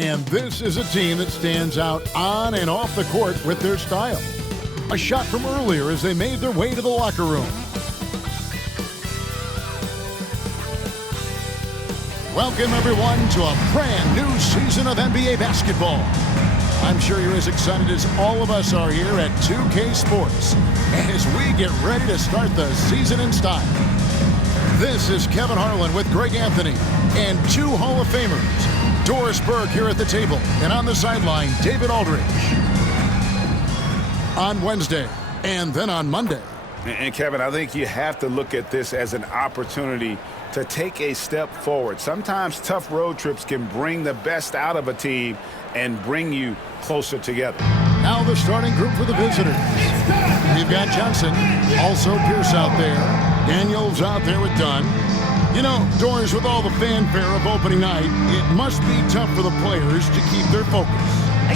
And this is a team that stands out on and off the court with their style. A shot from earlier as they made their way to the locker room. Welcome, everyone, to a brand new season of NBA basketball. I'm sure you're as excited as all of us are here at 2K Sports as we get ready to start the season in style. This is Kevin Harlan with Greg Anthony and two Hall of Famers, Doris Burke here at the table, and on the sideline, David Aldridge. On Wednesday, and then on Monday. And Kevin, I think you have to look at this as an opportunity to take a step forward. Sometimes tough road trips can bring the best out of a team and bring you closer together. Now the starting group for the visitors. We've got Johnson, also Pierce out there. Daniels out there with Dunn. You know, Doris, with all the fanfare of opening night, it must be tough for the players to keep their focus.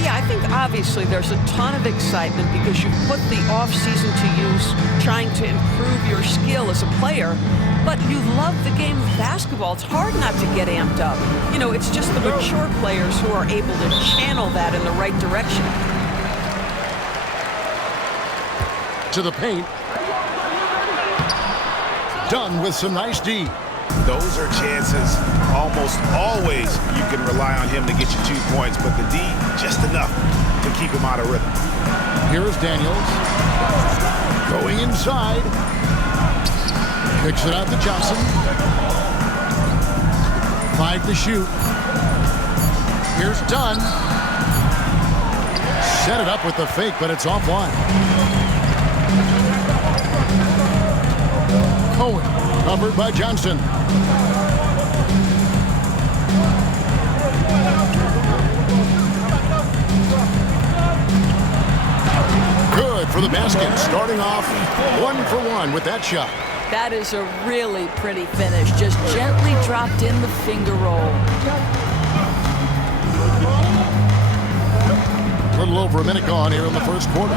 Yeah, I think obviously there's a ton of excitement because you've put the offseason to use trying to improve your skill as a player, but you love the game of basketball. It's hard not to get amped up. You know, it's just the mature players who are able to channel that in the right direction. To the paint. Done with some nice D. Those are chances almost always you can rely on him to get you 2 points, but the D, just enough to keep him out of rhythm. Here is Daniels. Going inside. Kicks it out to Johnson. 5 to shoot. Here's Dunn. Set it up with the fake, but it's offline. Cohen, covered by Johnson. Good for the basket, starting off 1-for-1 with that shot. That is a really pretty finish, just gently dropped in the finger roll. A little over a minute gone here in the first quarter.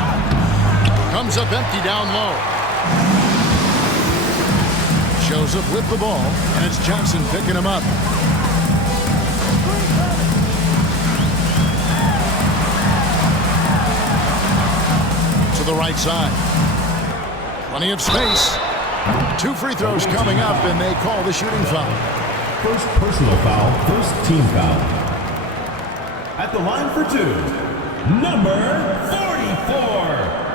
Comes up empty down low. Joseph with the ball, and it's Johnson picking him up. To the right side. Plenty of space. 2 free throws coming up, and they call the shooting foul. First personal foul, first team foul. At the line for 2, number 44.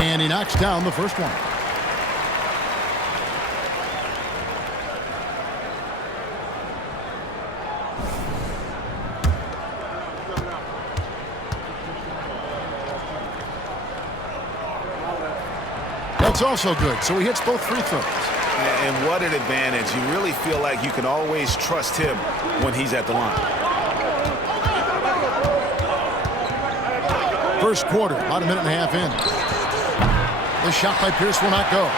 And he knocks down the first one. That's also good, so he hits both free throws. And what an advantage. You really feel like you can always trust him when he's at the line. First quarter, about a minute and a half in. The shot by Pierce will not go.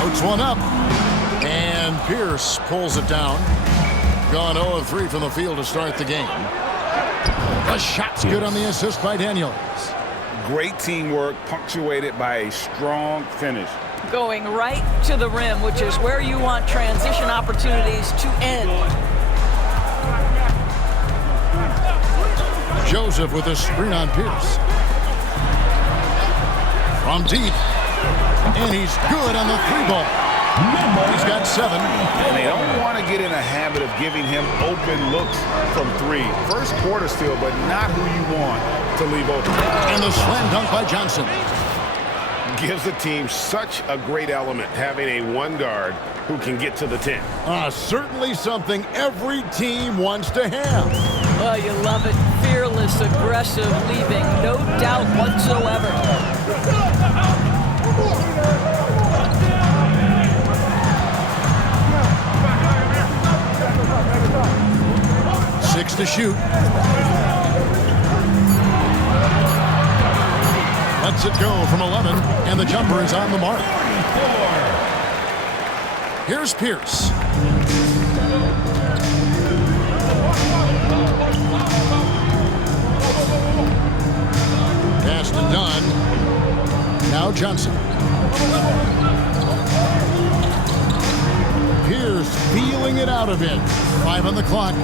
Floats one up. And Pierce pulls it down. Gone 0 of 3 from the field to start the game. The shot's good on the assist by Daniels. Great teamwork, punctuated by a strong finish. Going right to the rim, which is where you want transition opportunities to end. Joseph with a screen on Pierce. From deep. And he's good on the 3-ball. He's got 7. And they don't want to get in a habit of giving him open looks from 3. First quarter still, but not who you want to leave open. And the slam dunk by Johnson. Gives the team such a great element, having a one guard who can get to the 10. Certainly something every team wants to have. Well, you love it. Fearless, aggressive, leaving no doubt whatsoever. 6 to shoot. Lets it go from 11, and the jumper is on the mark. Here's Pierce. Pass to Dunn. Now Johnson. Pierce feeling it out of it. 5 on the clock.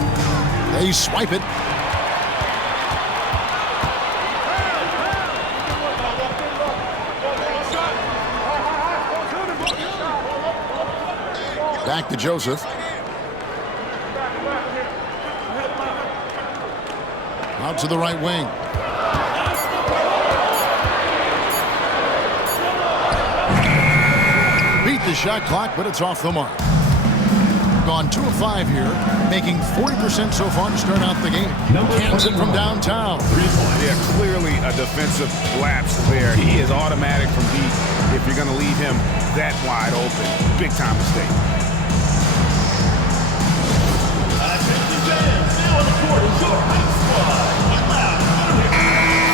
They swipe it. Back to Joseph. Out to the right wing. Beat the shot clock, but it's off the mark. Gone 2 of 5 here, making 40% so far to start out the game. Cans it from downtown. Yeah, clearly a defensive lapse there. He is automatic from deep if you're going to leave him that wide open. Big time mistake.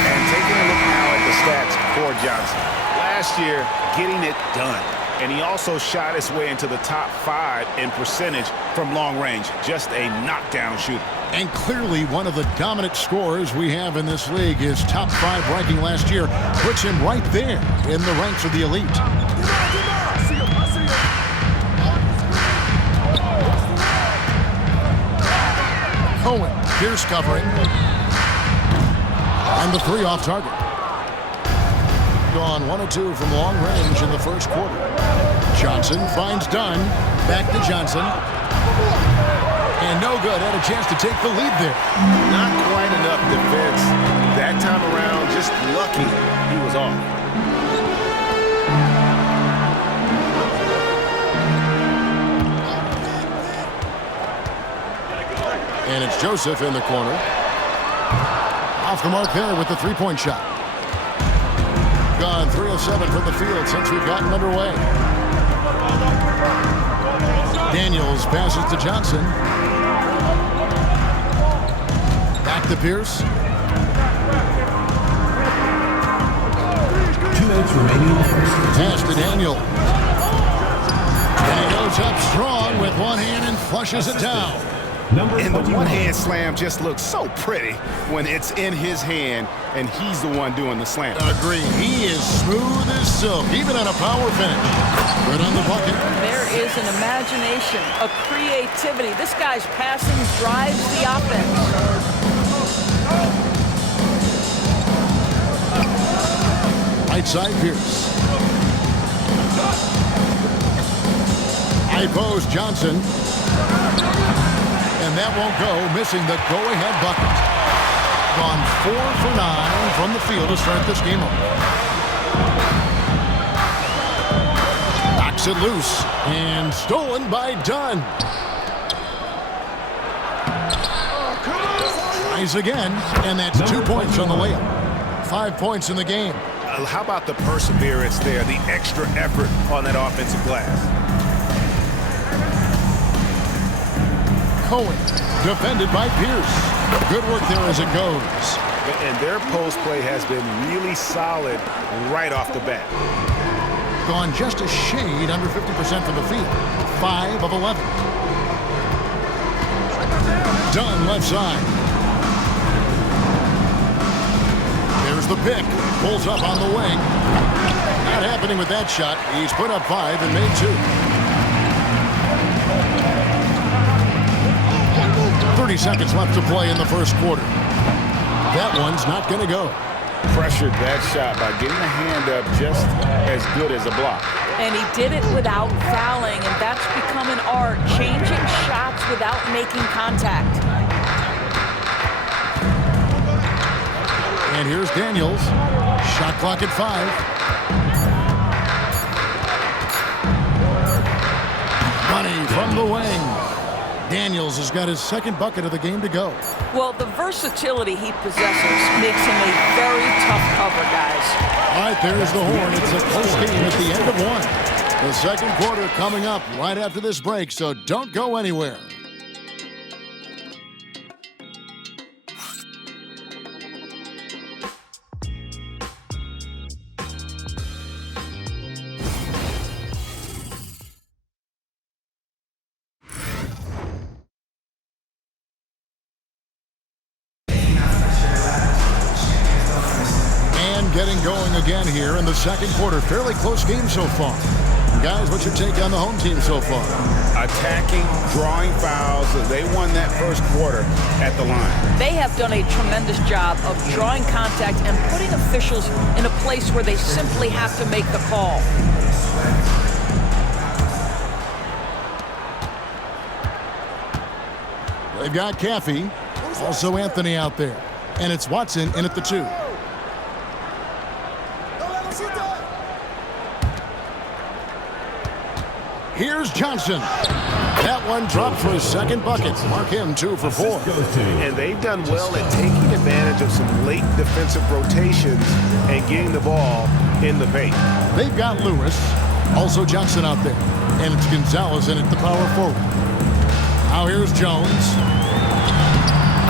And taking a look now at the stats for Johnson. Last year, getting it done. And he also shot his way into the top 5 in percentage from long range. Just a knockdown shooter. And clearly one of the dominant scorers we have in this league. His top 5 ranking last year puts him right there in the ranks of the elite. Cohen, Pierce covering. And the 3 off target. Gone 1 of 2 from long range in the first quarter. Johnson finds Dunn. Back to Johnson. And no good. Had a chance to take the lead there. Not quite enough defense. That time around, just lucky he was off. And it's Joseph in the corner. Off the mark there with the 3-point shot. Gone 3 of 7 from the field since we've gotten underway. Daniels passes to Johnson. Back to Pierce. 2 minutes remaining in the first. Pass to Daniel. And he goes up strong with one hand and flushes it down. And the one-hand slam just looks so pretty when it's in his hand and he's the one doing the slam. Agree. He is smooth as silk, even on a power finish. Right on the bucket. There is an imagination, a creativity. This guy's passing drives the offense. Right side, Pierce. High post, Johnson. And that won't go, missing the go-ahead bucket. Gone 4 for 9 from the field to start this game off. Knocks it loose and stolen by Dunn. Tries again, and that's 2 points on the layup. 5 points in the game. How about the perseverance there, the extra effort on that offensive glass? Cohen, defended by Pierce. Good work there as it goes. And their post play has been really solid right off the bat. Gone just a shade under 50% from the field. 5 of 11. Dunn left side. There's the pick. Pulls up on the wing. Not happening with that shot. He's put up 5 and made 2. 30 seconds left to play in the first quarter. That one's not going to go. Pressured that shot by getting a hand up just as good as a block. And he did it without fouling, and that's become an art, changing shots without making contact. And here's Daniels. Shot clock at 5. Money from the wing. Daniels has got his second bucket of the game to go. Well, the versatility he possesses makes him a very tough cover, guys. All right, there's the horn. It's a close game at the end of 1. The second quarter coming up right after this break, so don't go anywhere. getting going again here in the second quarter. Fairly close game so far. Guys, what's your take on the home team so far? Attacking, drawing fouls. They won that first quarter at the line. They have done a tremendous job of drawing contact and putting officials in a place where they simply have to make the call. They've got Caffey, also Anthony out there. And it's Watson in at the 2. Here's Johnson. That one dropped for his second bucket. Mark him 2 for 4. And they've done well at taking advantage of some late defensive rotations and getting the ball in the paint. They've got Lewis, also Johnson out there. And it's Gonzalez in at the power forward. Now here's Jones.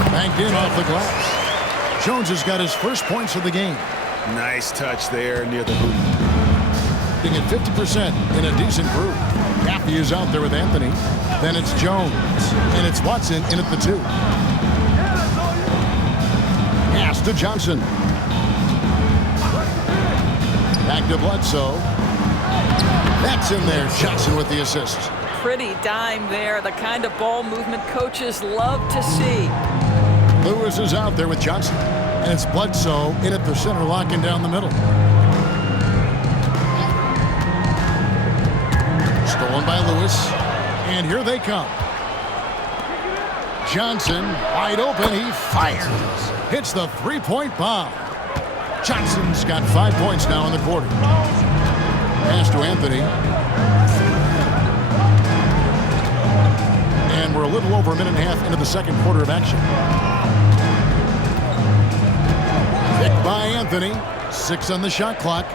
Banked in off the glass. Jones has got his first points of the game. Nice touch there near the hoop. Being at 50% in a decent group. Caffey is out there with Anthony. Then it's Jones. And it's Watson in at the 2. Pass to Johnson. Back to Bledsoe. That's in there. Johnson with the assist. Pretty dime there. The kind of ball movement coaches love to see. Lewis is out there with Johnson. And it's Bledsoe in at the center, locking down the middle. Stolen by Lewis. And here they come. Johnson, wide open. He fires. Hits the three-point bomb. Johnson's got 5 points now in the quarter. Pass to Anthony. And we're a little over a minute and a half into the second quarter of action. Picked by Anthony. 6 on the shot clock.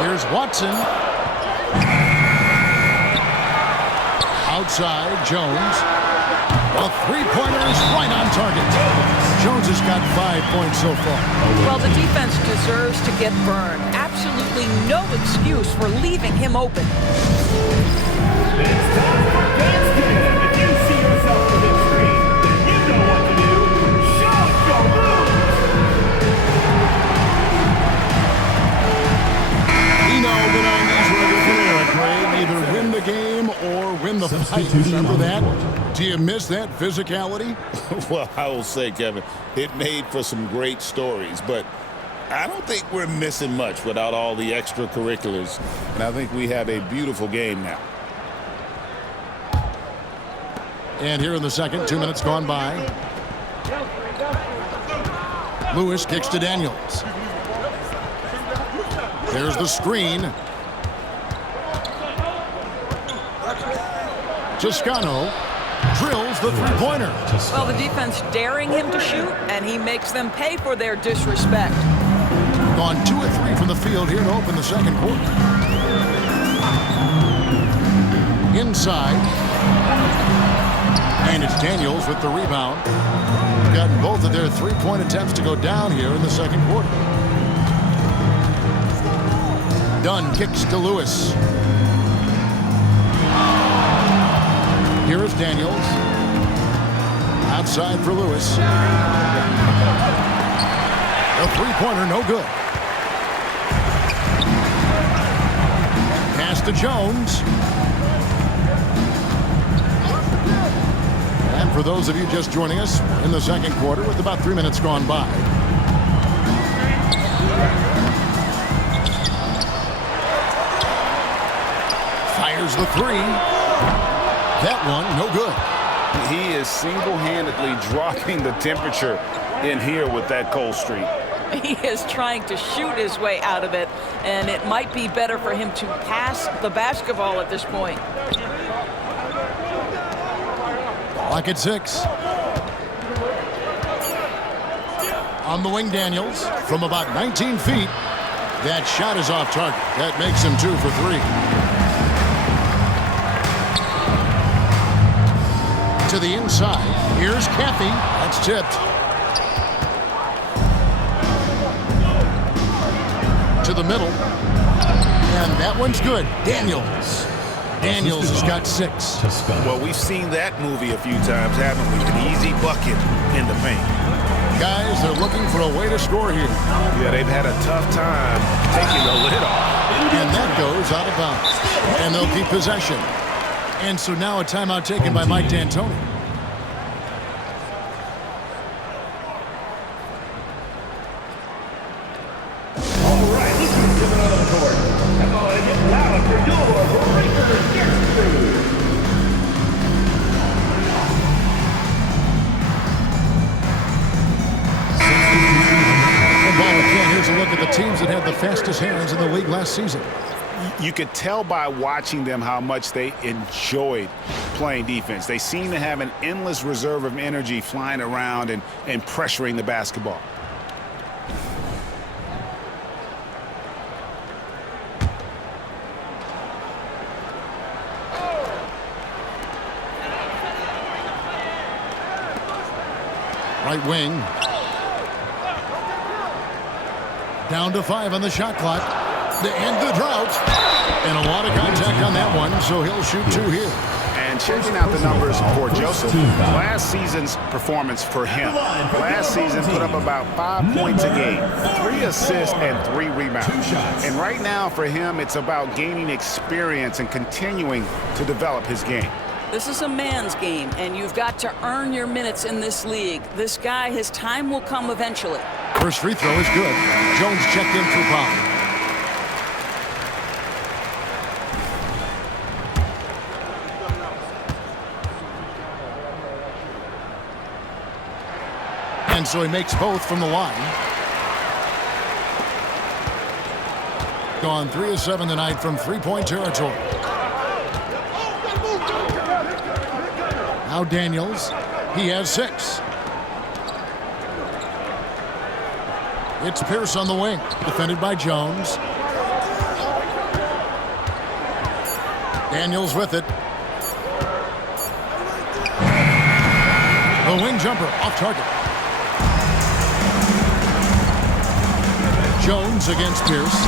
Here's Watson. Outside, Jones. A three-pointer is right on target. Jones has got 5 points so far. Well, the defense deserves to get burned. Absolutely no excuse for leaving him open. It's time for basket. If you see yourself on the screen, then you know what to do. Show your moves. We know that on these regular Gray, either win the game or win the fight. Remember that? Do you miss that physicality? Well, I will say, Kevin, it made for some great stories, but I don't think we're missing much without all the extracurriculars, and I think we have a beautiful game now. And here in the second, 2 minutes gone by. Lewis kicks to Daniels. There's the screen. Toscano drills the three-pointer. Well, the defense daring him to shoot, and he makes them pay for their disrespect. Gone 2 of 3 from the field here to open the second quarter. Inside. And it's Daniels with the rebound. Gotten both of their three-point attempts to go down here in the second quarter. Dunn kicks to Lewis. Here is Daniels. Outside for Lewis. A three-pointer, no good. Pass to Jones. And for those of you just joining us in the second quarter with about 3 minutes gone by. Fires the three. That one, no good. He is single-handedly dropping the temperature in here with that cold streak. He is trying to shoot his way out of it, and it might be better for him to pass the basketball at this point. Clock at 6. On the wing, Daniels from about 19 feet. That shot is off target. That makes him 2 for 3. To the inside. Here's Caffey. That's tipped. To the middle. And that one's good. Daniels. Daniels has got 6. Well, we've seen that movie a few times, haven't we? An easy bucket in the paint. Guys, they're looking for a way to score here. Yeah, they've had a tough time taking the lid off. And that goes out of bounds. And they'll keep possession. And so now a timeout taken by Mike D'Antoni. All right, let's get it on the court. Come on, get loud for your Breakers Guest Crew. Here's a look at the teams that had the fastest hands in the league last season. You could tell by watching them how much they enjoyed playing defense. They seem to have an endless reserve of energy flying around and pressuring the basketball. Right wing. Down to 5 on the shot clock. To end the drought. And a lot of contact on that one, so he'll shoot 2 here. And checking out the numbers for Joseph, last season's performance for him. Last season put up about 5 points a game, 3 assists, and 3 rebounds. And right now for him, it's about gaining experience and continuing to develop his game. This is a man's game, and you've got to earn your minutes in this league. This guy, his time will come eventually. First free throw is good. Jones checked in for foul. And so he makes both from the line. Gone 3 of 7 tonight from three-point territory. Now Daniels. He has 6. It's Pierce on the wing, defended by Jones. Daniels with it. The wing jumper off target. Jones against Pierce.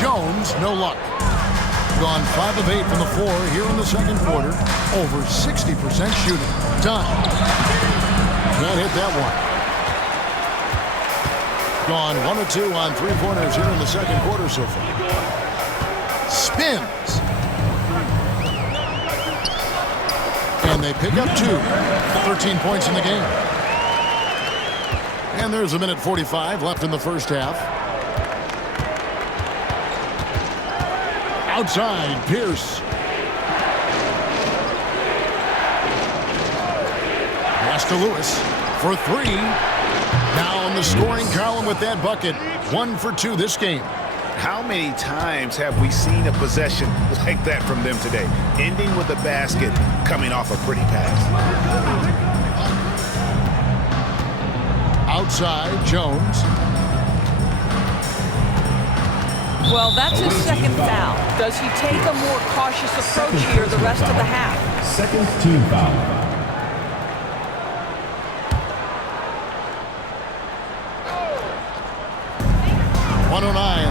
Jones, no luck. Gone 5 of 8 from the floor here in the second quarter. Over 60% shooting. Done. Can't hit that one. Gone 1 of 2 on 3-pointers here in the second quarter so far. Spins. And they pick up 2. 13 points in the game. And there's a minute 45 left in the first half. Outside, Pierce. Pass to Lewis for 3. Now in the scoring column with that bucket. 1 for 2 this game. How many times have we seen a possession like that from them today? Ending with a basket, coming off a pretty pass. Outside, Jones. Well, that's his second foul. Does he take a more cautious approach here the rest of the half? Second team foul.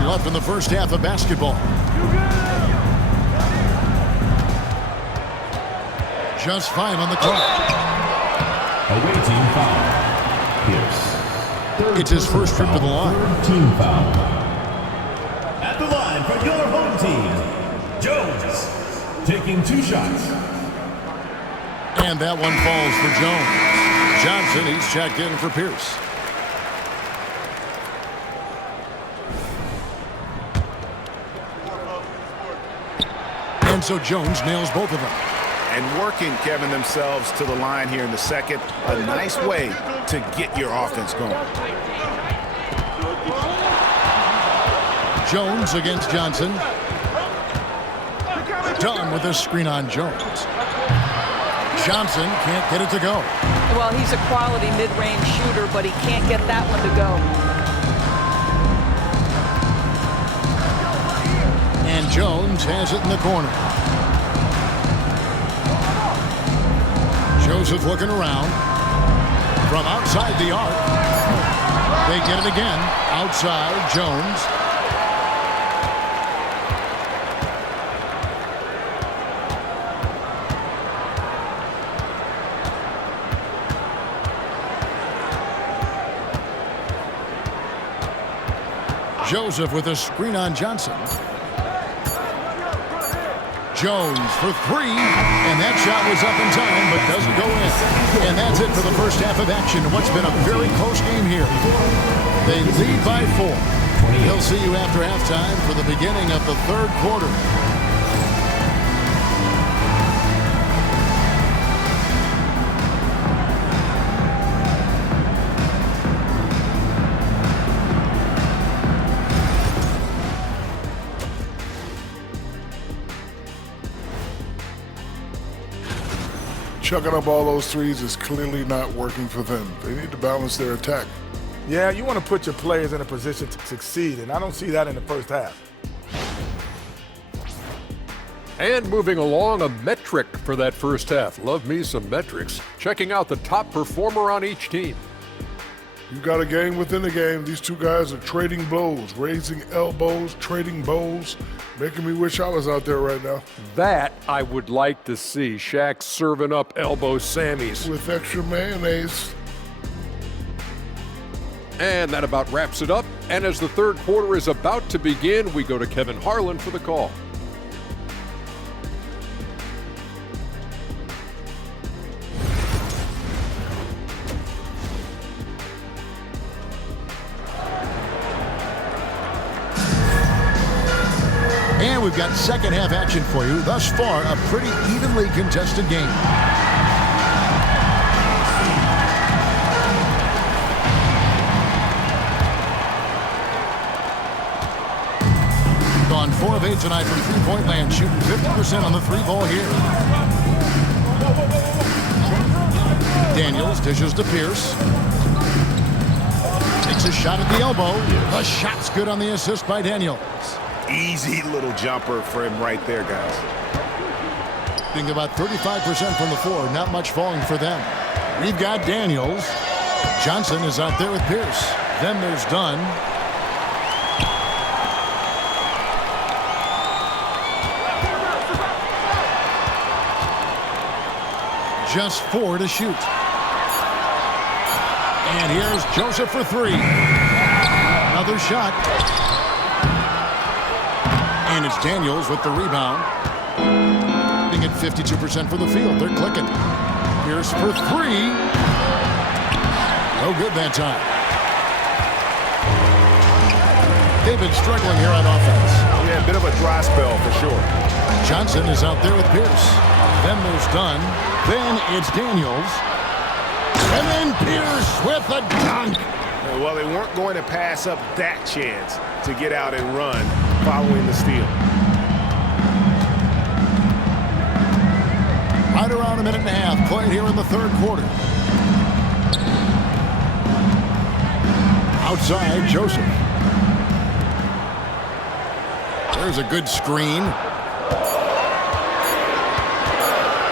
Left in the first half of basketball. Just 5 on the clock. Away team foul. Pierce. It's his first trip to the line. Team foul. At the line for your home team, Jones. Taking 2 shots. And that one falls for Jones. Johnson, he's checked in for Pierce. And so Jones nails both of them. And working, Kevin, themselves to the line here in the second. A nice way to get your offense going. Jones against Johnson. Done with a screen on Jones. Johnson can't get it to go. Well, he's a quality mid-range shooter, but he can't get that one to go. And Jones has it in the corner. Joseph looking around. From outside the arc. They get it again. Outside, Jones. Joseph with a screen on Johnson. Jones for three, and that shot was up in time, but doesn't go in. And that's it for the first half of action. What's been a very close game here. They lead by 4. He'll see you after halftime for the beginning of the third quarter. Chucking up all those threes is clearly not working for them. They need to balance their attack. Yeah, you want to put your players in a position to succeed, and I don't see that in the first half. And moving along, a metric for that first half. Love me some metrics. Checking out the top performer on each team. You got a game within a game. These two guys are trading blows, raising elbows, trading bows, making me wish I was out there right now. That I would like to see. Shaq serving up elbow Sammys. With extra mayonnaise. And that about wraps it up. And as the third quarter is about to begin, we go to Kevin Harlan for the call. And we've got second half action for you. Thus far, a pretty evenly contested game. Gone 4 of 8 tonight from three-point land, shooting 50% on the three ball here. Daniels dishes to Pierce. Takes a shot at the elbow. The shot's good on the assist by Daniels. Easy little jumper for him right there, guys. Think about 35% from the floor. Not much falling for them. We've got Daniels. Johnson is out there with Pierce. Then there's Dunn. Just 4 to shoot. And here's Joseph for 3. Another shot. And it's Daniels with the rebound. Being at 52% for the field. They're clicking. Pierce for 3. No good that time. They've been struggling here on offense. Yeah, a bit of a dry spell for sure. Johnson is out there with Pierce. Then there's Dunn. Then it's Daniels. And then Pierce with a dunk. Well, they weren't going to pass up that chance to get out and run following the steal. Right around a minute and a half played here in the third quarter. Outside, Joseph. There's a good screen.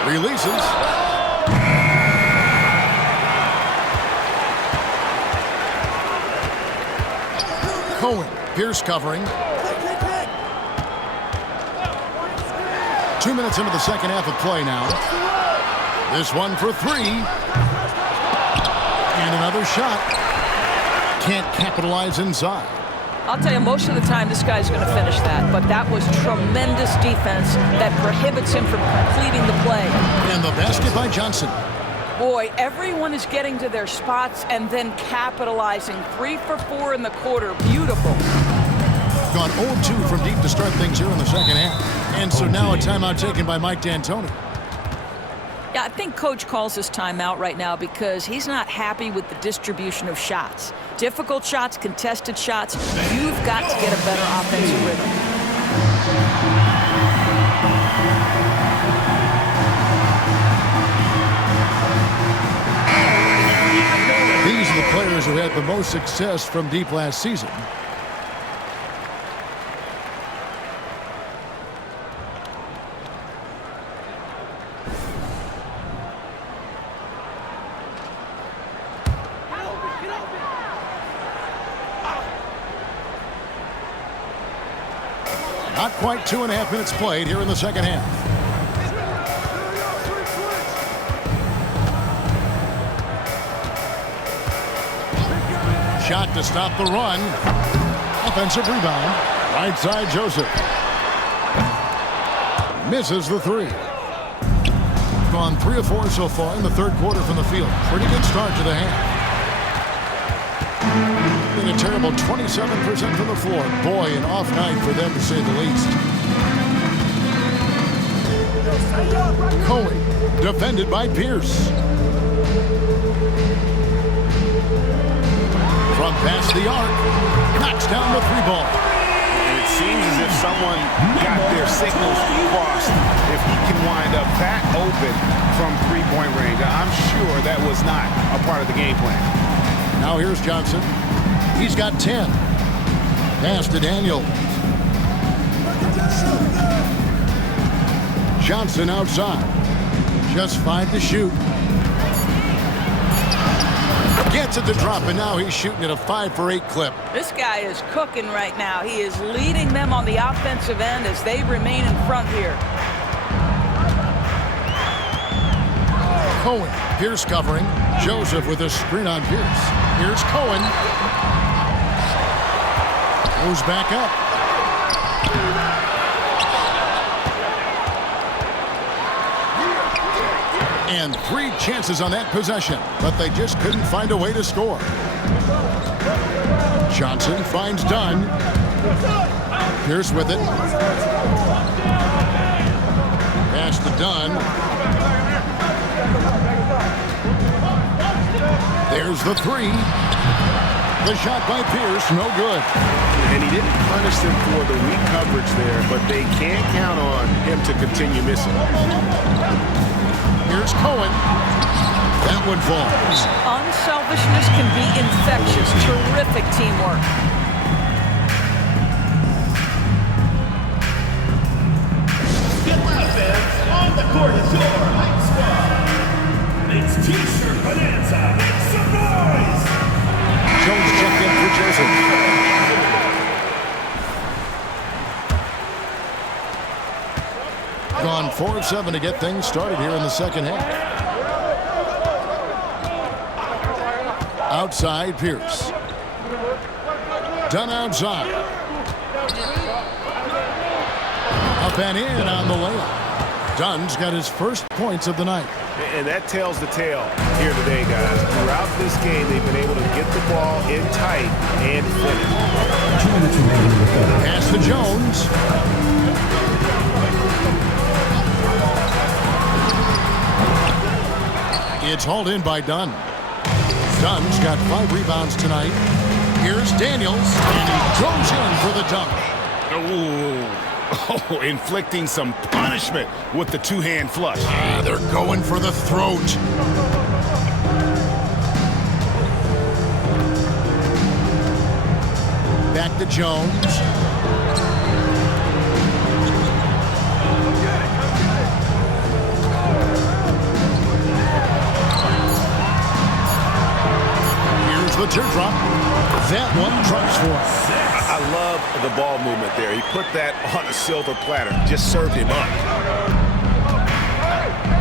Releases. Cohen. Pierce covering. 2 minutes into the second half of play now. This one for 3. And another shot. Can't capitalize inside. I'll tell you, most of the time this guy's going to finish that, but that was tremendous defense that prohibits him from completing the play. And the basket by Johnson. Boy, everyone is getting to their spots and then capitalizing. 3 for 4 in the quarter. Beautiful. Gone 0-2 from deep to start things here in the second half. And so now a timeout taken by Mike D'Antoni. Yeah, I think Coach calls this timeout right now because he's not happy with the distribution of shots. Difficult shots, contested shots. You've got to get a better offensive rhythm. These are the players who had the most success from deep last season. Not quite 2.5 minutes played here in the second half. Shot to stop the run. Offensive rebound. Right side, Joseph. Misses the three. Gone 3 of 4 so far in the third quarter from the field. Pretty good start to the half. Being a terrible 27% from the floor. Boy, an off night for them to say the least. Cohen, defended by Pierce. From past the arc, knocks down the three ball. And it seems as if someone got their signals crossed. If he can wind up that open from three-point range, I'm sure that was not a part of the game plan. Now here's Johnson. He's got 10. Pass to Daniel. Johnson outside. Just 5 to shoot. Gets it to drop, and now he's shooting at a 5 for 8 clip. This guy is cooking right now. He is leading them on the offensive end as they remain in front here. Cohen, Pierce covering. Joseph with a screen on Pierce. Here's Cohen. Goes back up. And 3 chances on that possession, but they just couldn't find a way to score. Johnson finds Dunn. Pierce with it. Pass to Dunn. There's the 3. The shot by Pierce, no good. And he didn't punish them for the weak coverage there, but they can't count on him to continue missing. Here's Cohen. That one falls. Unselfishness can be infectious. Terrific teamwork. Get loud, fans. On the court is your hype squad. It's T-shirt Bonanza. Make some noise. Jones checked in for Joseph. Gone 4 of 7 to get things started here in the second half. Outside, Pierce. Dunn outside. Up and in on the layup. Dunn's got his first points of the night. And that tells the tale here today, guys. Throughout this game, they've been able to get the ball in tight and finish. Pass to Jones. It's hauled in by Dunn. Dunn's got 5 rebounds tonight. Here's Daniels, and he goes in for the dunk. Oh, inflicting some punishment with the two-hand flush. They're going for the throat. Back to Jones. Here's the teardrop. That one drops for him. I love the ball movement there. He put that on a silver platter. Just served him up.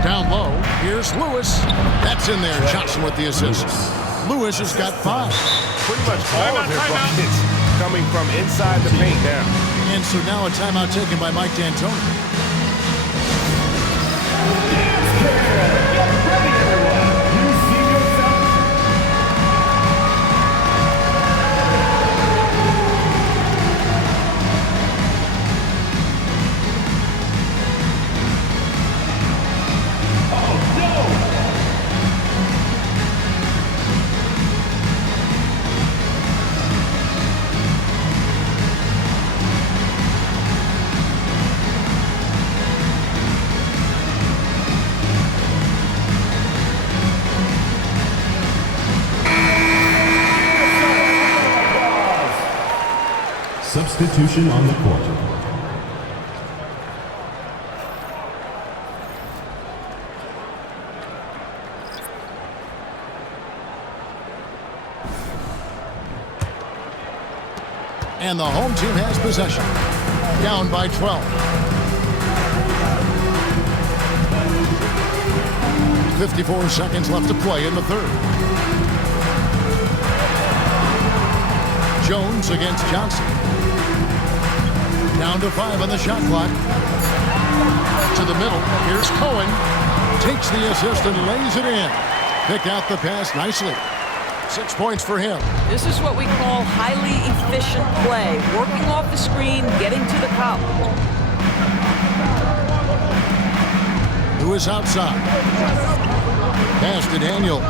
Down low, here's Lewis. That's in there. Johnson with the assist. Lewis has got 5. Pretty much all of their buckets coming from inside the paint now. And so now a timeout taken by Mike D'Antoni. Substitution on the court. And the home team has possession. Down by 12. 54 seconds left to play in the third. Jones against Johnson. Down to 5 on the shot clock. To the middle. Here's Cohen. Takes the assist and lays it in. Picked out the pass nicely. 6 points for him. This is what we call highly efficient play. Working off the screen, getting to the cup. Lewis outside. Pass to Daniels.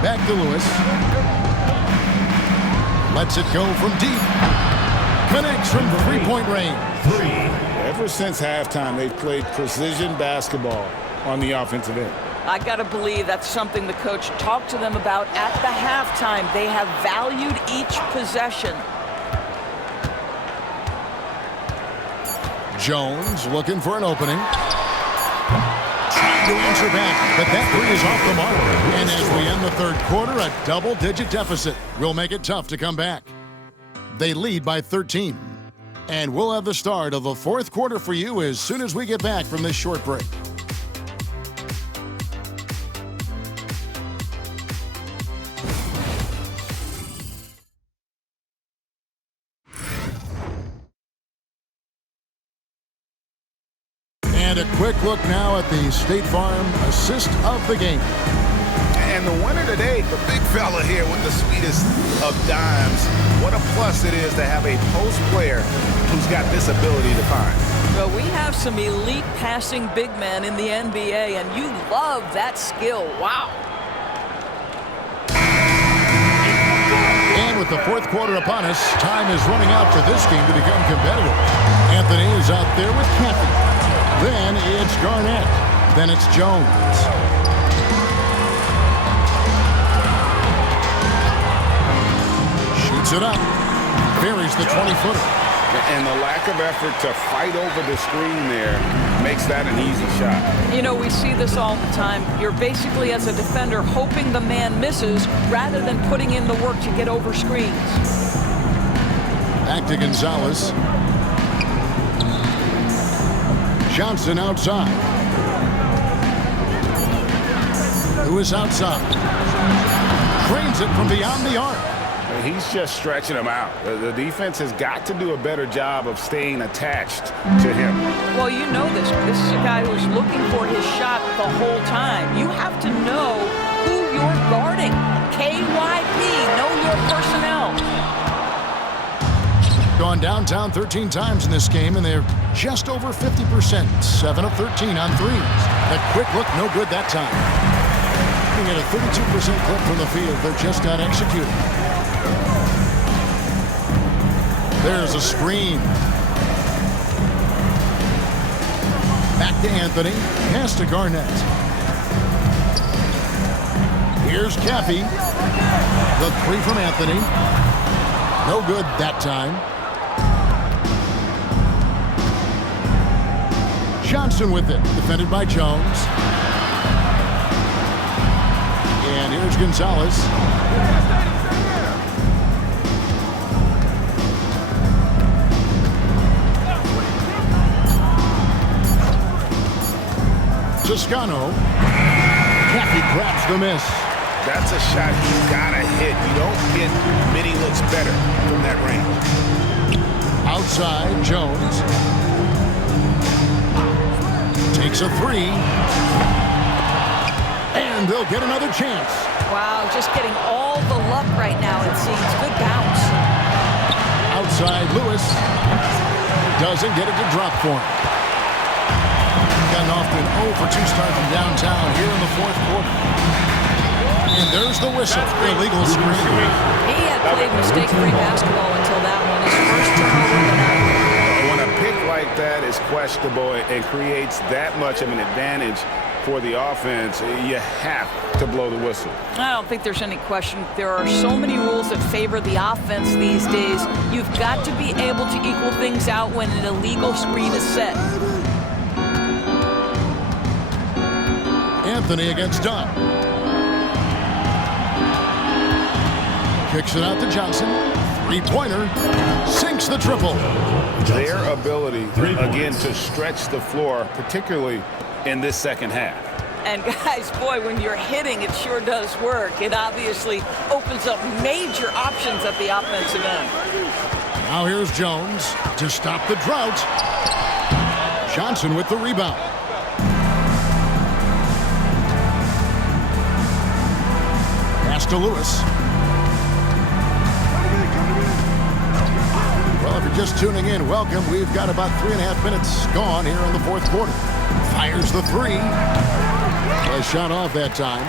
Back to Lewis. Lets it go from deep. Connects from 3-point range. Ever since halftime, they've played precision basketball on the offensive end. I got to believe that's something the coach talked to them about at the halftime. They have valued each possession. Jones looking for an opening. Trying to answer back, but that three is off the mark. And as we end the third quarter, a double-digit deficit will make it tough to come back. They lead by 13. And we'll have the start of the fourth quarter for you as soon as we get back from this short break. And a quick look now at the State Farm assist of the game. And the winner today, the big fella here with the sweetest of dimes. What a plus it is to have a post player who's got this ability to find. Well, we have some elite passing big men in the NBA, and you love that skill. Wow. And with the fourth quarter upon us, time is running out for this game to become competitive. Anthony is out there with Cappy. Then it's Garnett. Then it's Jones. Shoots it up. Buries the 20-footer. And the lack of effort to fight over the screen there makes that an easy shot. You know, we see this all the time. You're basically, as a defender, hoping the man misses rather than putting in the work to get over screens. Back to Gonzalez. Johnson outside. Lewis outside. Trains it from beyond the arc. He's just stretching him out. The defense has got to do a better job of staying attached to him. Well, you know this. This is a guy who's looking for his shot the whole time. You have to know who you're guarding. KYP, know your personnel. Gone downtown 13 times in this game, and they're just over 50%. 7 of 13 on threes. That quick look, no good that time. Looking at a 32% clip from the field. They're just not executing. There's a screen. Back to Anthony. Pass to Garnett. Here's Cappy. The three from Anthony. No good that time. Johnson with it. Defended by Jones. And here's Gonzalez. Toscano. Cappy grabs the miss. That's a shot he's got to hit. You don't get many looks better from that range. Outside, Jones. Takes a three. And they'll get another chance. Wow, just getting all the luck right now, it seems. Good bounce. Outside, Lewis. Doesn't get it to drop for him. Gotten off to an 0 for 2 start from downtown here in the fourth quarter. And there's the whistle. Illegal screen. He had played mistake-free basketball until that one. His first turnover of the night. When a pick like that is questionable and creates that much of an advantage for the offense, you have to blow the whistle. I don't think there's any question. There are so many rules that favor the offense these days. You've got to be able to equal things out when an illegal screen is set. Anthony against Dunn. Kicks it out to Johnson. Three-pointer. Sinks the triple. Their ability, again, to stretch the floor, particularly in this second half. And guys, boy, when you're hitting, it sure does work. It obviously opens up major options at the offensive end. Now here's Jones to stop the drought. Johnson with the rebound. Pass to Lewis. Well, if you're just tuning in, welcome. We've got about 3.5 minutes gone here in the fourth quarter. Fires the three. A shot off that time.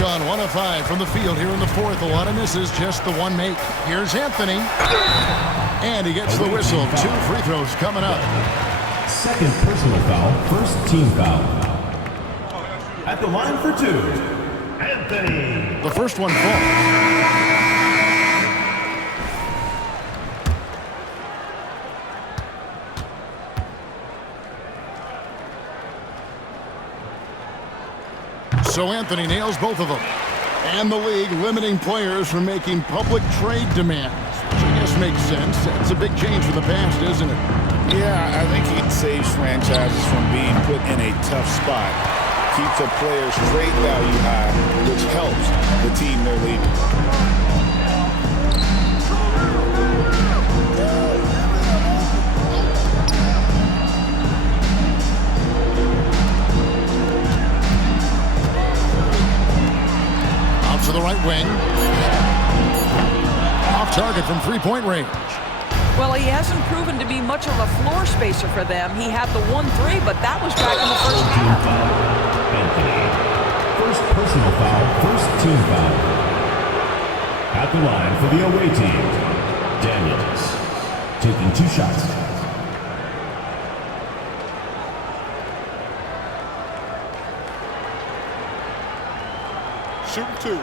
Gone 1 of 5 from the field here in the fourth. A lot of misses, just the one make. Here's Anthony. And he gets the whistle. 2 free throws coming up. Second personal foul, first team foul. At the line for 2, Anthony. The first one falls. So Anthony nails both of them. And the league limiting players from making public trade demands, which I guess makes sense. It's a big change from the past, isn't it? Yeah, I think it saves franchises from being put in a tough spot. Keeps a player's trade value high, which helps the team they're leaving. To the right wing. Off target from three-point range. Well, he hasn't proven to be much of a floor spacer for them. He had the 1-3, but that was back in the first half. Anthony. First personal foul, first team foul. At the line for the away team, Daniels. Taking 2 shots. Shooting 2.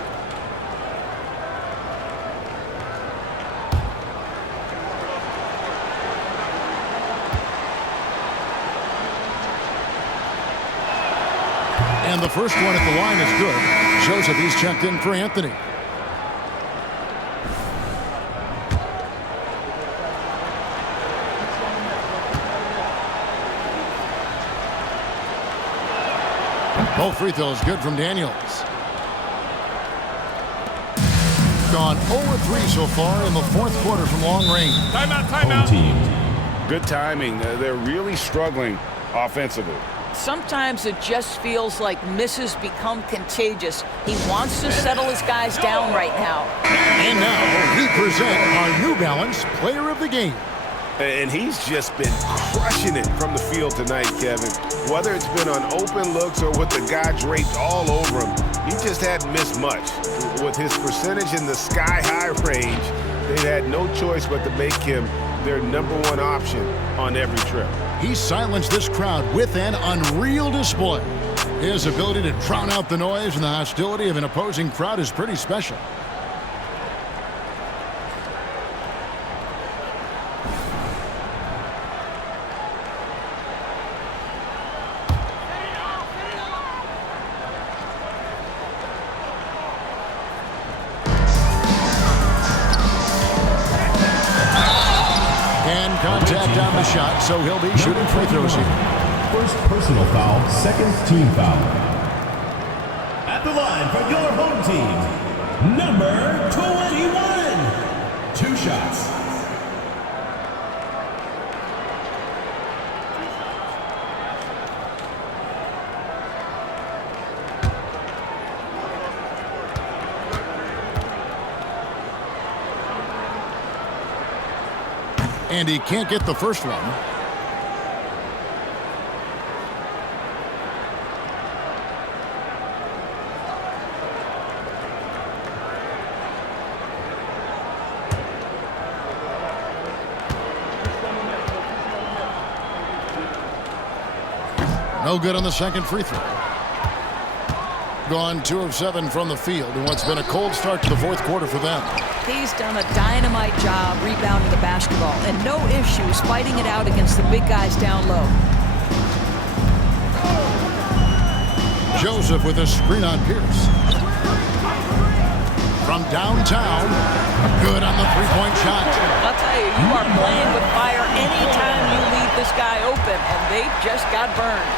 And the first one at the line is good. Shows that he's checked in for Anthony. Both free throws good from Daniels. Gone 0-3 so far in the fourth quarter from long range. Timeout. Team. Good timing. They're really struggling offensively. Sometimes it just feels like misses become contagious. He wants to settle his guys down right now. And now we present our New Balance Player of the Game. And he's just been crushing it from the field tonight, Kevin. Whether it's been on open looks or with the guy draped all over him, he just hadn't missed much. With his percentage in the sky-high range, they had no choice but to make him their #1 option on every trip. He silenced this crowd with an unreal display. His ability to drown out the noise and the hostility of an opposing crowd is pretty special. Contact on the shot, so he'll be shooting free throws here. First personal foul, second team foul. At the line for your home team, number 21. 2 shots. And he can't get the first one. No good on the second free throw. Gone 2 of 7 from the field in what's been a cold start to the fourth quarter for them. He's done a dynamite job rebounding the basketball and no issues fighting it out against the big guys down low. Joseph with a screen on Pierce. From downtown, good on the three-point shot. I'll tell you, you are playing with fire anytime you leave this guy open, and they just got burned.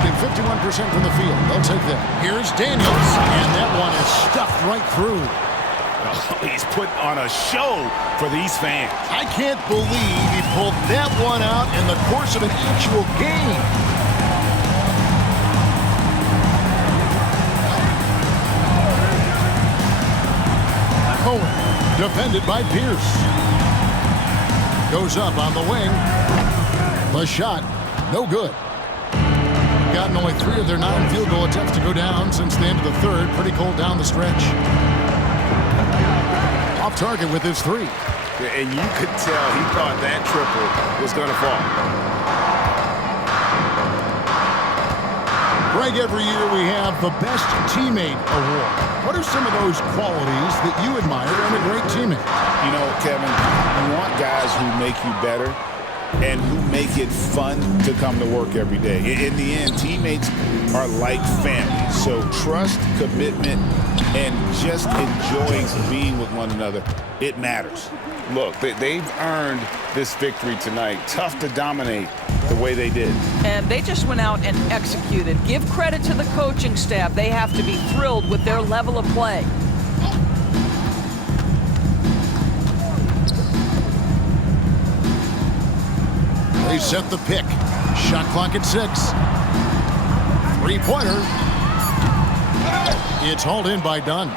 Can 51% from the field. They'll take that. Here's Daniels, and that one is stuffed right through. Oh, he's putting on a show for these fans. I can't believe he pulled that one out in the course of an actual game. Cohen, defended by Pierce. Goes up on the wing. The shot, no good. Gotten only 3 of their 9 field goal attempts to go down since the end of the third. Pretty cold down the stretch. Off target with his 3. And you could tell he thought that triple was going to fall. Greg, every year we have the Best Teammate Award. What are some of those qualities that you admire in a great teammate? You know, Kevin, you want guys who make you better and who make it fun to come to work every day. In the end, teammates are like family. So trust, commitment, and just enjoying being with one another, it matters. Look, they've earned this victory tonight. Tough to dominate the way they did. And they just went out and executed. Give credit to the coaching staff. They have to be thrilled with their level of play. They set the pick. Shot clock at 6. 3-pointer. It's hauled in by Dunn.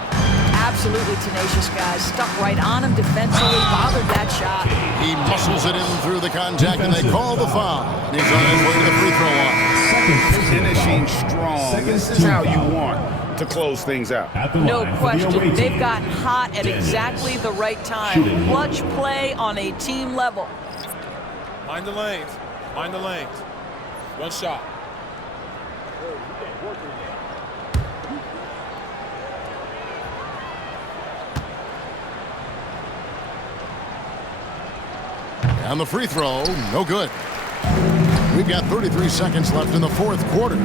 Absolutely tenacious guys. Stuck right on him defensively. Bothered that shot. He muscles it in through the contact, and they call the foul. And he's on his way to the free throw line. Finishing strong. This is how you want to close things out. No question. They've gotten hot at exactly the right time. Clutch play on a team level. Mind the lanes. Mind the lanes. One shot. And the free throw, no good. We've got 33 seconds left in the 4th quarter.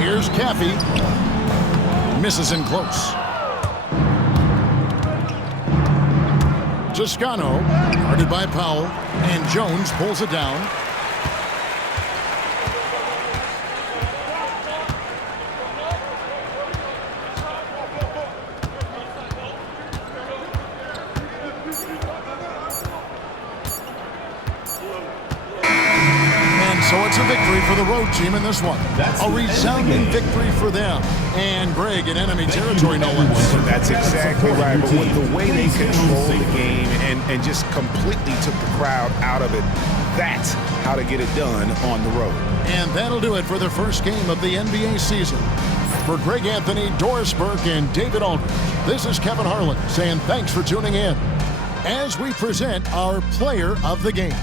Here's Caffey. Misses in close. Toscano, guarded by Powell, and Jones pulls it down. So it's a victory for the road team in this one. A resounding victory for them. And Greg in enemy territory, no less. That's exactly right. But with the way they controlled the game and just completely took the crowd out of it, that's how to get it done on the road. And that'll do it for the first game of the NBA season. For Greg Anthony, Doris Burke, and David Aldridge, this is Kevin Harlan saying thanks for tuning in as we present our player of the game.